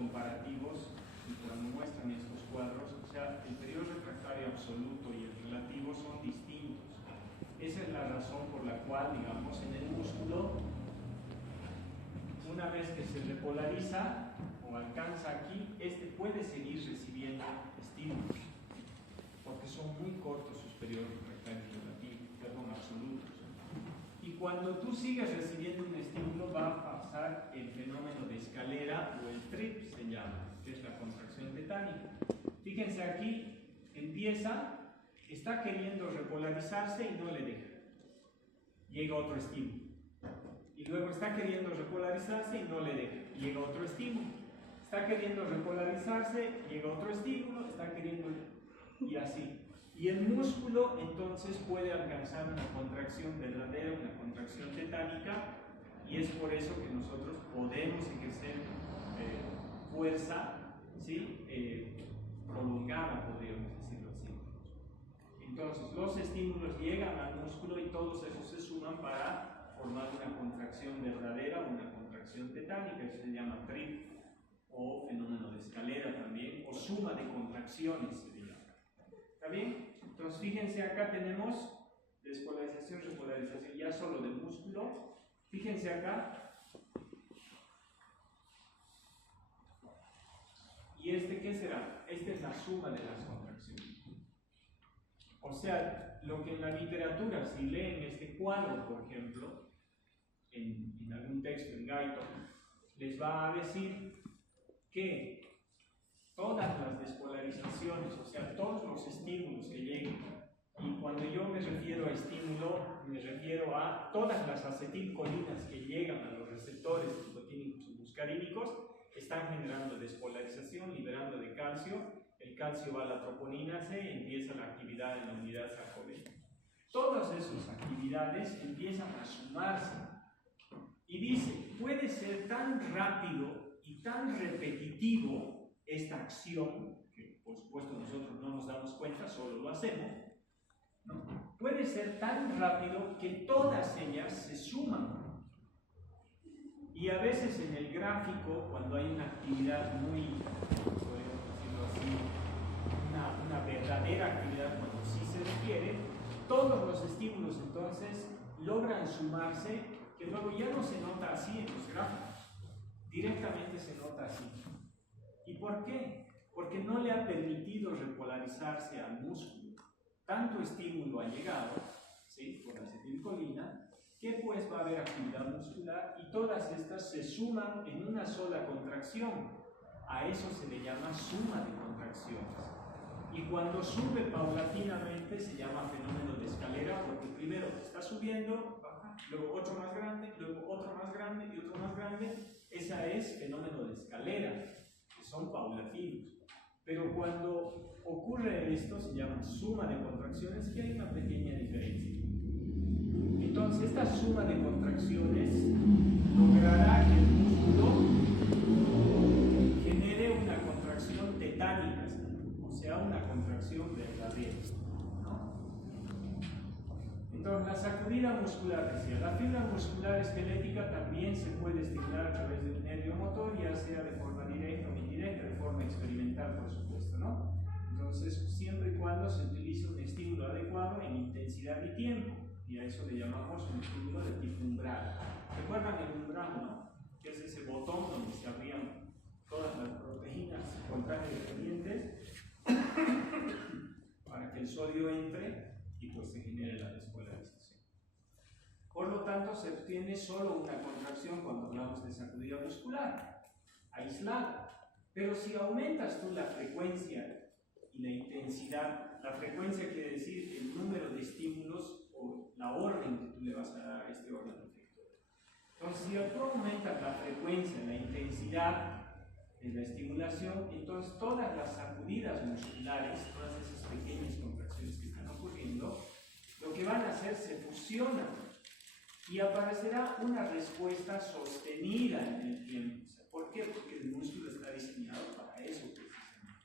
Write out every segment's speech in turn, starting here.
comparativos, y como muestran estos cuadros, o sea, el periodo refractario absoluto y el relativo son distintos. Esa es la razón por la cual, digamos, en el músculo, una vez que se repolariza o alcanza aquí, este puede seguir recibiendo estímulos, porque son muy cortos sus periodos refractarios relativos, perdón, absolutos. Y cuando tú sigues recibiendo un estímulo, va a pasar el fenómeno de escalera, o el trip se llama, que es la contracción tetánica. Fíjense aquí, empieza, está queriendo repolarizarse y no le deja. Llega otro estímulo. Y luego está queriendo repolarizarse y no le deja. Llega otro estímulo. Está queriendo repolarizarse, llega otro estímulo, está queriendo... y así. Y el músculo entonces puede alcanzar una contracción verdadera, una contracción tetánica, y es por eso que nosotros podemos ejercer fuerza, ¿sí? Prolongada, podríamos decirlo así. Entonces, los estímulos llegan al músculo y todos esos se suman para formar una contracción verdadera, una contracción tetánica, eso se llama trip, o fenómeno de escalera también, o suma de contracciones se llama. ¿Está bien? Entonces, fíjense, acá tenemos despolarización, repolarización, ya solo del músculo. Fíjense acá. ¿Y este qué será? Esta es la suma de las contracciones. O sea, lo que en la literatura, si leen este cuadro, por ejemplo, en algún texto, en Guyton, les va a decir que todas las despolarizaciones, o sea, todos los estímulos que lleguen, y cuando yo me refiero a estímulo, me refiero a todas las acetilcolinas que llegan a los receptores nicotínicos y muscarínicos, están generando despolarización, liberando de calcio, el calcio va a la troponinase, empieza la actividad en la unidad sarcopénica. Todas esas actividades empiezan a sumarse, y dice, puede ser tan rápido y tan repetitivo esta acción, que por supuesto nosotros no nos damos cuenta, solo lo hacemos, ¿no? Puede ser tan rápido que todas ellas se suman. Y a veces en el gráfico, cuando hay una actividad muy, podemos decirlo así, una verdadera actividad, cuando sí se requiere, todos los estímulos entonces logran sumarse, que luego ya no se nota así en los gráficos, directamente se nota así. ¿Y por qué? Porque no le ha permitido repolarizarse al músculo. Tanto estímulo ha llegado, ¿sí?, por la acetilcolina, que pues va a haber actividad muscular y todas estas se suman en una sola contracción. A eso se le llama suma de contracciones. Y cuando sube paulatinamente se llama fenómeno de escalera, porque primero está subiendo, baja, luego otro más grande, luego otro más grande y otro más grande. Esa es fenómeno de escalera, que son paulatinos. Pero cuando ocurre esto se llama suma de contracciones, que hay una pequeña diferencia. Entonces esta suma de contracciones logrará que el músculo genere una contracción tetánica, o sea, una contracción verdadera, ¿no? Entonces la sacudida muscular, decía, la fibra muscular esquelética también se puede estimular a través de un nervio motor, ya sea de forma directa o indirecta, de forma experimental, por supuesto, ¿no? Entonces, siempre y cuando se utilice un estímulo adecuado en intensidad y tiempo, y a eso le llamamos un estímulo de tipo umbral. ¿Recuerdan el umbral, no? Que es ese botón donde se abrían todas las proteínas contraindependientes para que el sodio entre y pues se genere la despolarización. Por lo tanto, se obtiene solo una contracción cuando hablamos de sacudida muscular, aislada. Pero si aumentas tú la frecuencia y la intensidad, la frecuencia quiere decir el número de estímulos o la orden que tú le vas a dar a este órgano efector. Entonces, si tú aumentas la frecuencia, la intensidad de la estimulación, entonces todas las sacudidas musculares, todas esas pequeñas contracciones que están ocurriendo, lo que van a hacer se fusionan y aparecerá una respuesta sostenida en el tiempo. O sea, ¿por qué? Porque el músculo está diseñado para eso precisamente.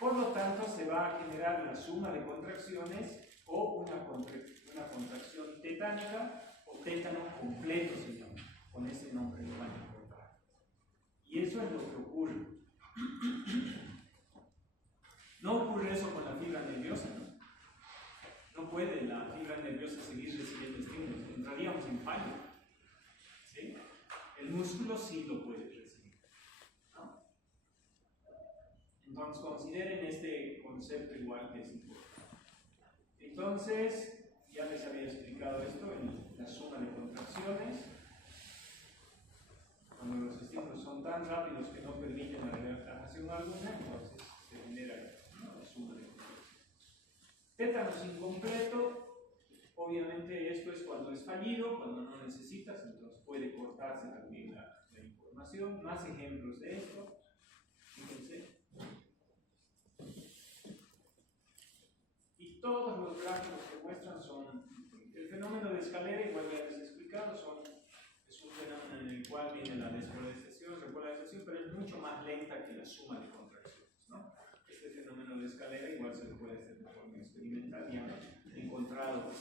Por lo tanto, se va a generar la suma de contracciones o una contracción tetánica o tétano completo, se llama. Con ese nombre lo van a encontrar. Y eso es lo que ocurre. No ocurre eso con la fibra nerviosa, ¿no? No puede la fibra nerviosa seguir recibiendo estímulos, entraríamos en fallo. ¿Sí? El músculo sí lo puede recibir, ¿no? Entonces consideren este concepto igual que es importante. Entonces, ya les había explicado esto en la suma de contracciones. Cuando los estímulos son tan rápidos que no permiten la relajación alguna, entonces se genera una suma de contracciones. Tétanos incompleto, obviamente esto es cuando es fallido, cuando no necesitas, entonces puede cortarse también la información. Más ejemplos de esto. Fíjense. Y todos los gráficos que muestran son, el fenómeno de escalera, igual ya les he explicado, es un fenómeno en el cual viene la despolarización, repolarización, pero es mucho más lenta que la suma de contracciones, ¿no? Este fenómeno de escalera igual se lo puede hacer de forma experimental, y han encontrado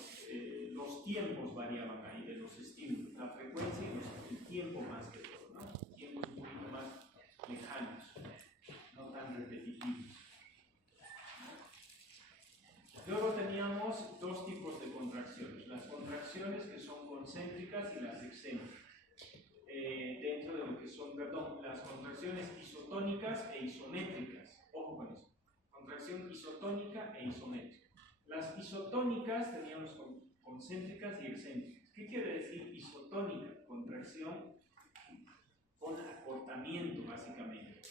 los tiempos variaban ahí de los estímulos, la frecuencia y el tiempo más que todo, ¿no? Tiempos un poquito más lejanos, no tan repetitivos. Luego teníamos dos tipos de contracciones, las contracciones que son concéntricas y las excéntricas. Dentro de lo que son, las contracciones isotónicas e isométricas. Ojo con eso. Contracción isotónica e isométrica. Las isotónicas teníamos concéntricas y excéntricas. ¿Qué quiere decir isotónica? Contracción con acortamiento, básicamente.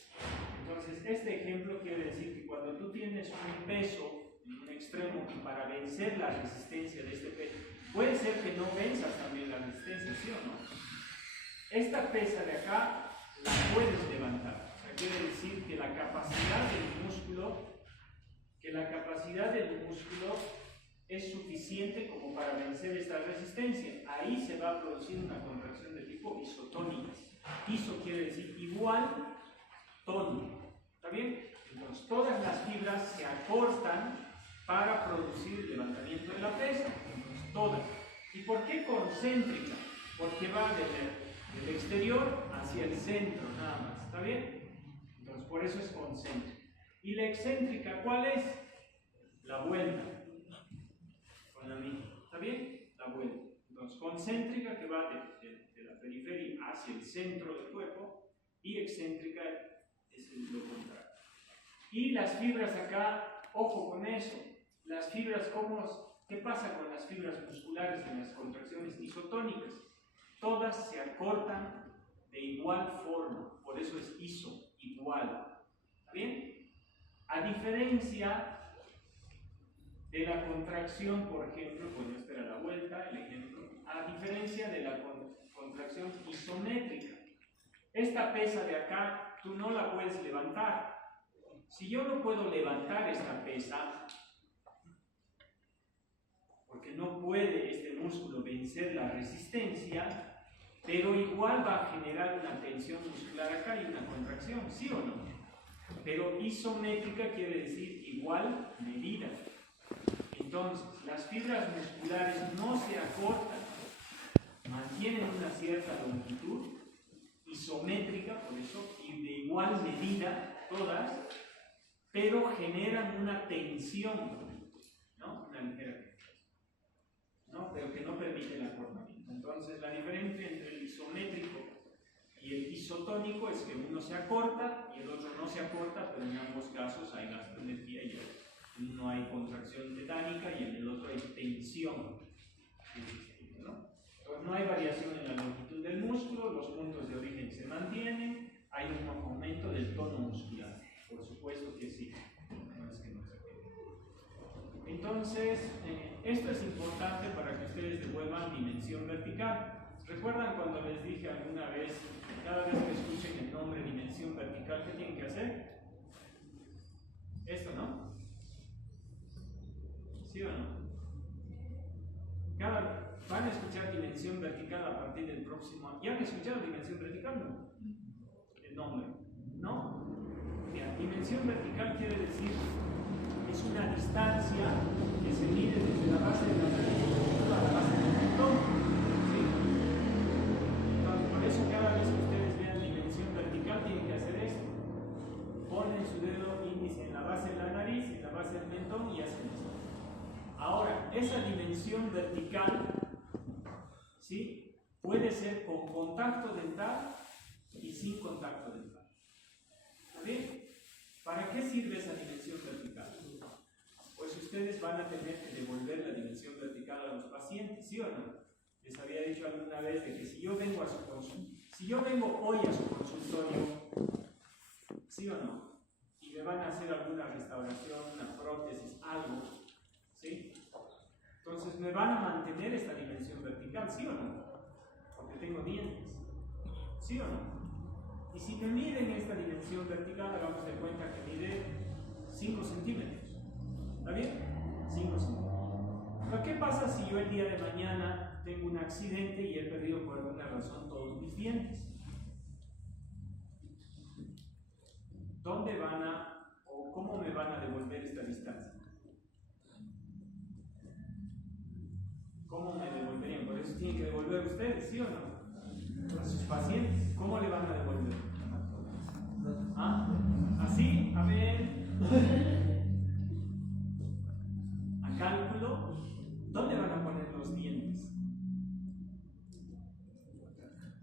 Entonces, este ejemplo quiere decir que cuando tú tienes un peso en un extremo y para vencer la resistencia de este peso, puede ser que no venzas también la resistencia, ¿sí o no? Esta pesa de acá la puedes levantar. O sea, quiere decir que la capacidad del músculo es suficiente como para vencer esta resistencia. Ahí se va a producir una contracción de tipo isotónica. Iso quiere decir igual, tónico. ¿Está bien? Entonces todas las fibras se acortan para producir el levantamiento de la pesa. Entonces todas. ¿Y por qué concéntrica? Porque va del exterior hacia el centro nada más. ¿Está bien? Entonces por eso es concéntrica. ¿Y la excéntrica cuál es? La vuelta. Con la misma. ¿Está bien? La vuelta. Entonces concéntrica que va de la periferia hacia el centro del cuerpo, y excéntrica es lo contrario. Y las fibras acá, ojo con eso, las fibras, ¿qué pasa con las fibras musculares en las contracciones isotónicas? Todas se acortan de igual forma, por eso es iso, igual. ¿Está bien? A diferencia de la contracción, por ejemplo, bueno, esta era la vuelta, el ejemplo, a diferencia de la contracción isométrica. Esta pesa de acá, tú no la puedes levantar. Si yo no puedo levantar esta pesa, porque no puede este músculo vencer la resistencia, pero igual va a generar una tensión muscular acá y una contracción, ¿sí o no? Pero isométrica quiere decir igual medida. Entonces, las fibras musculares no se acortan, mantienen una cierta longitud, isométrica, por eso, y de igual medida, todas, pero generan una tensión, ¿no? Una ligera tensión, ¿no? Pero que no permite el acortamiento. Entonces, la diferencia entre el isométrico y el isotónico es que uno se acorta y el otro no se acorta, pero en ambos casos hay gasto de energía y en uno hay contracción tetánica y en el otro hay tensión, ¿no? Entonces, no hay variación en la longitud del músculo, los puntos de origen se mantienen, hay un aumento del tono muscular. Por supuesto que sí, no es que no se quede. Entonces, esto es importante para que ustedes devuelvan dimensión vertical. ¿Recuerdan cuando les dije alguna vez, cada vez que escuchen el nombre dimensión vertical, qué tienen que hacer? Esto, ¿no? ¿Sí o no? Van a escuchar dimensión vertical a partir del próximo año. ¿Ya han escuchado dimensión vertical? No. El nombre, ¿no? Bien, dimensión vertical quiere decir es una distancia que se mide desde la base de la nariz a la base del mentón. ¿Sí? Entonces, por eso cada vez que ustedes vean dimensión vertical dedo índice en la base de la nariz, en la base del mentón y hacen esto. Ahora, esa dimensión vertical, ¿sí?, puede ser con contacto dental y sin contacto dental. ¿Está bien? ¿Para qué sirve esa dimensión vertical? Pues ustedes van a tener que devolver la dimensión vertical a los pacientes, ¿sí o no? Les había dicho alguna vez de que si yo vengo hoy a su consultorio, ¿sí o no?, y me van a hacer alguna restauración, una prótesis, algo, ¿sí?, entonces me van a mantener esta dimensión vertical, ¿sí o no? Porque tengo dientes, ¿sí o no? Y si me miden esta dimensión vertical, hagamos de cuenta que mide 5 centímetros. ¿Está bien? 5 centímetros. Pero ¿qué pasa si yo el día de mañana tengo un accidente y he perdido por alguna razón todos mis dientes? ¿Dónde van a, o cómo me van a devolver esta distancia? ¿Cómo me devolverían? Por eso tienen que devolver ustedes, ¿sí o no? A sus pacientes, ¿cómo le van a devolver? ¿Ah? ¿Así? A ver. A cálculo. ¿Dónde van a poner los dientes?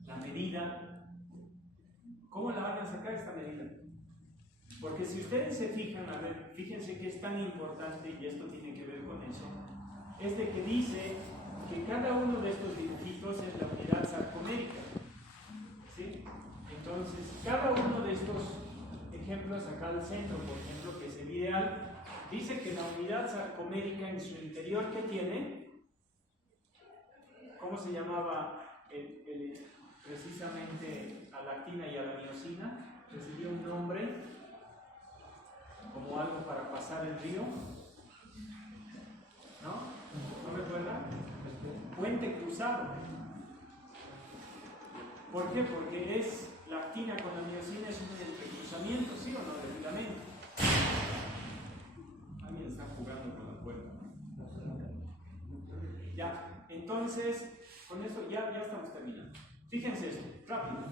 La medida. ¿Cómo la van a sacar esta medida? Porque si ustedes se fijan, a ver, fíjense que es tan importante, y esto tiene que ver con eso, es de que dice que cada uno de estos dibujitos es la unidad sarcomérica, ¿sí? Entonces, cada uno de estos ejemplos, acá al centro, por ejemplo, que es el ideal, dice que la unidad sarcomérica en su interior, ¿qué tiene? ¿Cómo se llamaba precisamente a la actina y a la miosina? Recibió un nombre como algo para pasar el río, ¿no? ¿No recuerdan? Puente cruzado. ¿Por qué? Porque es la actina con la miosina, es un entrecruzamiento, ¿sí o no? De filamento. Alguien está jugando con la puerta. Ya, entonces, con esto ya estamos terminando. Fíjense esto, rápido.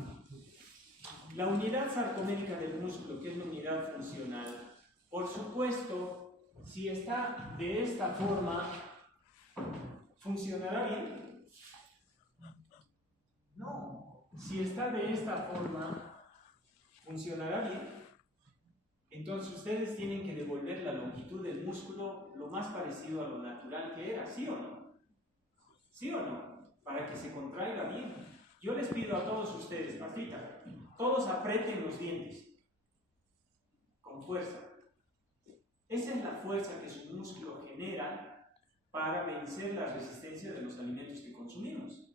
La unidad sarcomérica del músculo, que es la unidad funcional, por supuesto, si está de esta forma, ¿funcionará bien? No. Si está de esta forma, ¿funcionará bien? Entonces ustedes tienen que devolver la longitud del músculo lo más parecido a lo natural que era, ¿sí o no? ¿Sí o no? Para que se contraiga bien. Yo les pido a todos ustedes, Patrita, todos aprieten los dientes con fuerza. Esa es la fuerza que su músculo genera para vencer la resistencia de los alimentos que consumimos.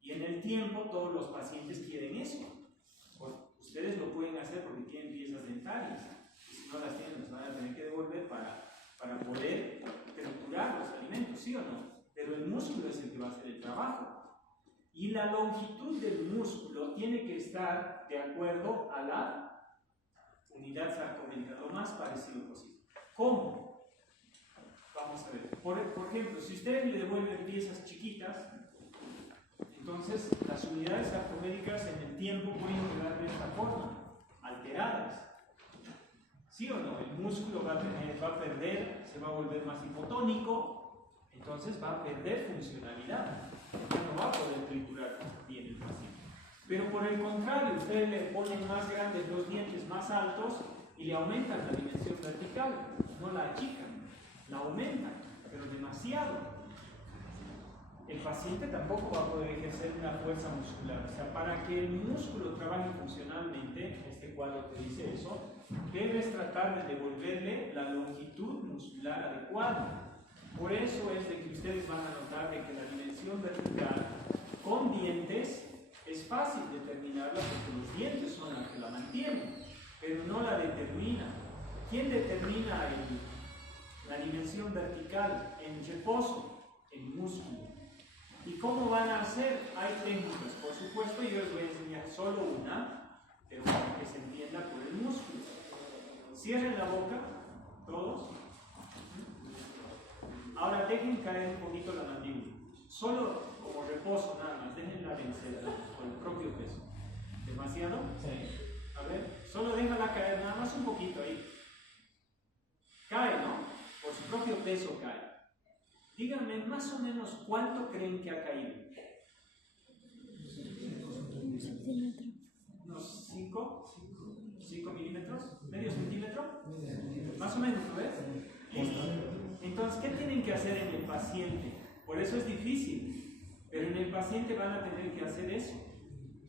Y en el tiempo todos los pacientes quieren eso. Ustedes lo pueden hacer porque tienen piezas dentarias. Y si no las tienen, las van a tener que devolver para poder triturar los alimentos, ¿sí o no? Pero el músculo es el que va a hacer el trabajo. Y la longitud del músculo tiene que estar de acuerdo a la unidad sarcomérica, lo más parecido posible. ¿Cómo? Vamos a ver. Por ejemplo, si ustedes le devuelven piezas chiquitas, entonces las unidades sarcoméricas en el tiempo pueden quedar de esta forma, alteradas. ¿Sí o no? El músculo va a perder, se va a volver más hipotónico, entonces va a perder funcionalidad. Ya no va a poder triturar bien el paciente. Pero por el contrario, ustedes le ponen más grandes los dientes, más altos, y le aumentan la dimensión vertical, no la achican, la aumentan, pero demasiado. El paciente tampoco va a poder ejercer una fuerza muscular. O sea, para que el músculo trabaje funcionalmente, este cuadro te dice eso, debes tratar de devolverle la longitud muscular adecuada. Por eso es de que ustedes van a notar de que la dimensión vertical con dientes es fácil determinarla porque los dientes son los que la mantienen, pero no la determina. ¿Quién determina la dimensión vertical en reposo? El músculo. ¿Y cómo van a hacer? Hay técnicas, por supuesto, yo les voy a enseñar solo una, pero para que se entienda por el músculo. Cierren la boca, todos. Ahora dejen caer un poquito la mandíbula. Solo como reposo nada más, déjenla vencer con el propio peso. ¿Demasiado? Sí. A ver, solo déjala caer nada más un poquito ahí. cae, ¿no? Por su propio peso cae. Díganme más o menos cuánto creen que ha caído. ¿Unos 5 milímetros? ¿Medio centímetro? Más o menos, ¿lo ves? ¿Listo? Entonces, ¿qué tienen que hacer en el paciente? Por eso es difícil, pero en el paciente van a tener que hacer eso.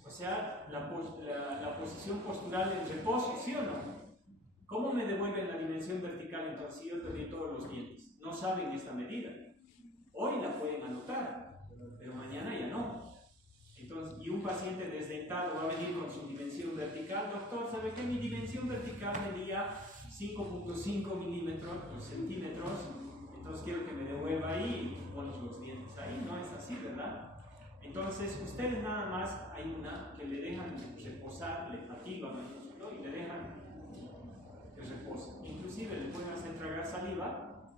O sea, la posición postural en reposo, ¿sí o no? ¿Cómo me devuelven la dimensión vertical entonces si yo perdí todos los dientes? No saben esta medida. Hoy la pueden anotar, pero mañana ya no. Entonces, y un paciente desdentado va a venir con su dimensión vertical. Doctor, ¿sabe que mi dimensión vertical medía 5.5 milímetros o centímetros? Entonces quiero que me devuelva ahí y pones los dientes ahí. No es así, ¿verdad? Entonces, ustedes nada más, hay una que le dejan reposar, le fatigan el músculo y le dejan que repose. Inclusive le pueden hacer tragar saliva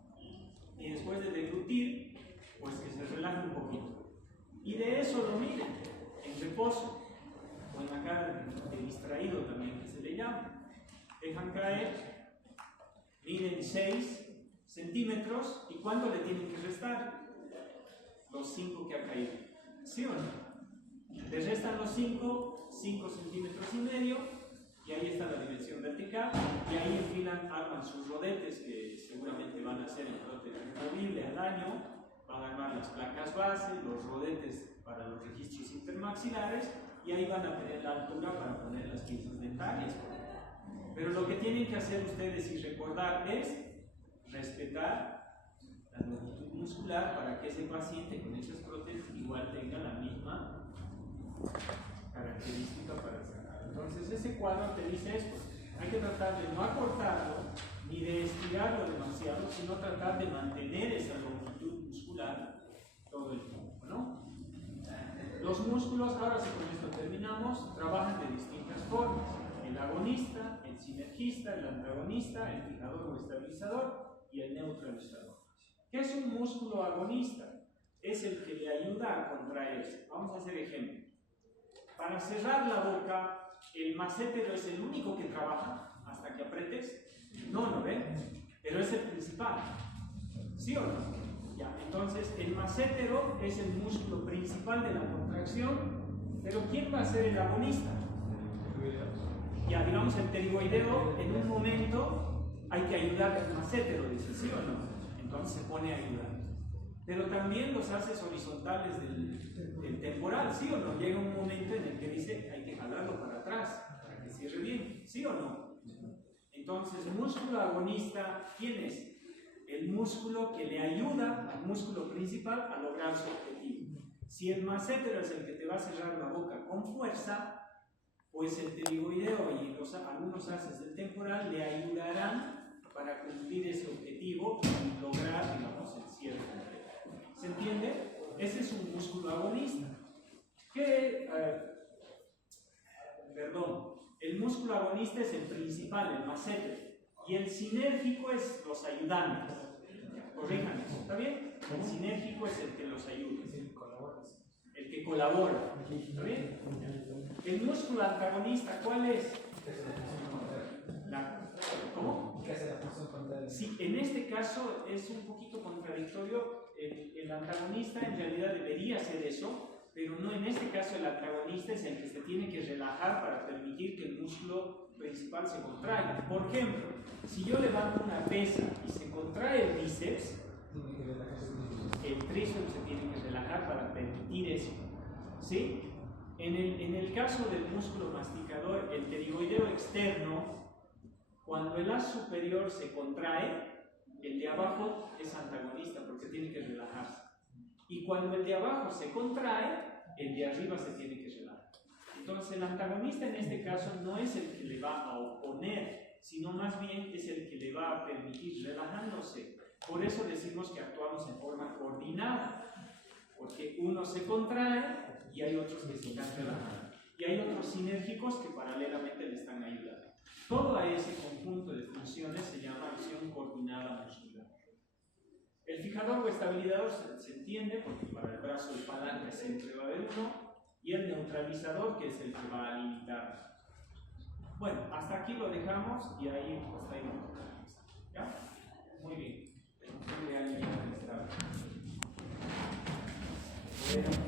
y después de deglutir, pues que se relaje un poquito. Y de eso lo miren, en reposo, o en la cara de distraído también, que se le llama. Dejan caer, miden 6 centímetros, ¿y cuánto le tienen que restar? Los 5 que ha caído. ¿Sí o no? Le restan los 5 centímetros y medio, y ahí está la dimensión vertical, y ahí enfilan, arman sus rodetes, que seguramente van a ser el prótesis removible al año, van a armar las placas base, los rodetes para los registros intermaxilares, y ahí van a tener la altura para poner las piezas dentarias. Pero lo que tienen que hacer ustedes y recordar es respetar la longitud muscular para que ese paciente con esas prótesis igual tenga la misma característica para sacar. Entonces ese cuadro te dice esto: hay que tratar de no acortarlo ni de estirarlo demasiado, sino tratar de mantener esa longitud muscular todo el tiempo, ¿no? Los músculos, ahora sí con esto terminamos, trabajan de distintas formas: el agonista, el sinergista, el antagonista, el fijador o estabilizador y el neutralizador. ¿Qué es un músculo agonista? Es el que le ayuda a contraerse. Vamos a hacer ejemplo. Para cerrar la boca, el massétero es el único que trabaja hasta que apretes. No ven, pero es el principal. ¿Sí o no? Ya, entonces el massétero es el músculo principal de la contracción, pero ¿quién va a ser el agonista? Ya, digamos, el pterigoideo en un momento hay que ayudar al massétero, dice, ¿sí o no? Entonces se pone a ayudar. Pero también los haces horizontales del temporal, ¿sí o no? Llega un momento en el que dice, hay que jalarlo para atrás, para que cierre bien, ¿sí o no? Entonces, el músculo agonista, ¿quién es? El músculo que le ayuda al músculo principal a lograr su objetivo. Si el massétero es el que te va a cerrar la boca con fuerza, pues el pterigoideo y algunos haces del temporal le ayudarán para cumplir ese objetivo y lograr, digamos, el cierre completo. ¿Se entiende? Ese es un músculo agonista. El músculo agonista es el principal, el massétero, y el sinérgico es los ayudantes. Corríjanme, ¿está bien? El sinérgico es el que los ayuda, el que colabora. ¿Está bien? El músculo antagonista, ¿cuál es? ¿Cómo? Sí, en este caso es un poquito contradictorio. El antagonista en realidad debería ser eso, pero no, en este caso el antagonista es el que se tiene que relajar para permitir que el músculo principal se contraiga. Por ejemplo, si yo levanto una pesa y se contrae el bíceps, el tríceps se tiene que relajar para permitir eso. ¿Sí? En el caso del músculo masticador, el pterigoideo externo, cuando el haz superior se contrae, el de abajo es antagonista porque tiene que relajarse. Y cuando el de abajo se contrae, el de arriba se tiene que relajar. Entonces el antagonista en este caso no es el que le va a oponer, sino más bien es el que le va a permitir relajándose. Por eso decimos que actuamos en forma coordinada, porque uno se contrae y hay otros que se están relajando. Y hay otros sinérgicos que paralelamente le están ayudando. Todo ese conjunto de funciones se llama acción coordinada muscular. El fijador o estabilizador se entiende porque para el brazo de palanca siempre va a haber uno, y el neutralizador, que es el que va a limitar. Bueno, hasta aquí lo dejamos y ahí hasta ahí vamos a dejar. ¿Ya? entera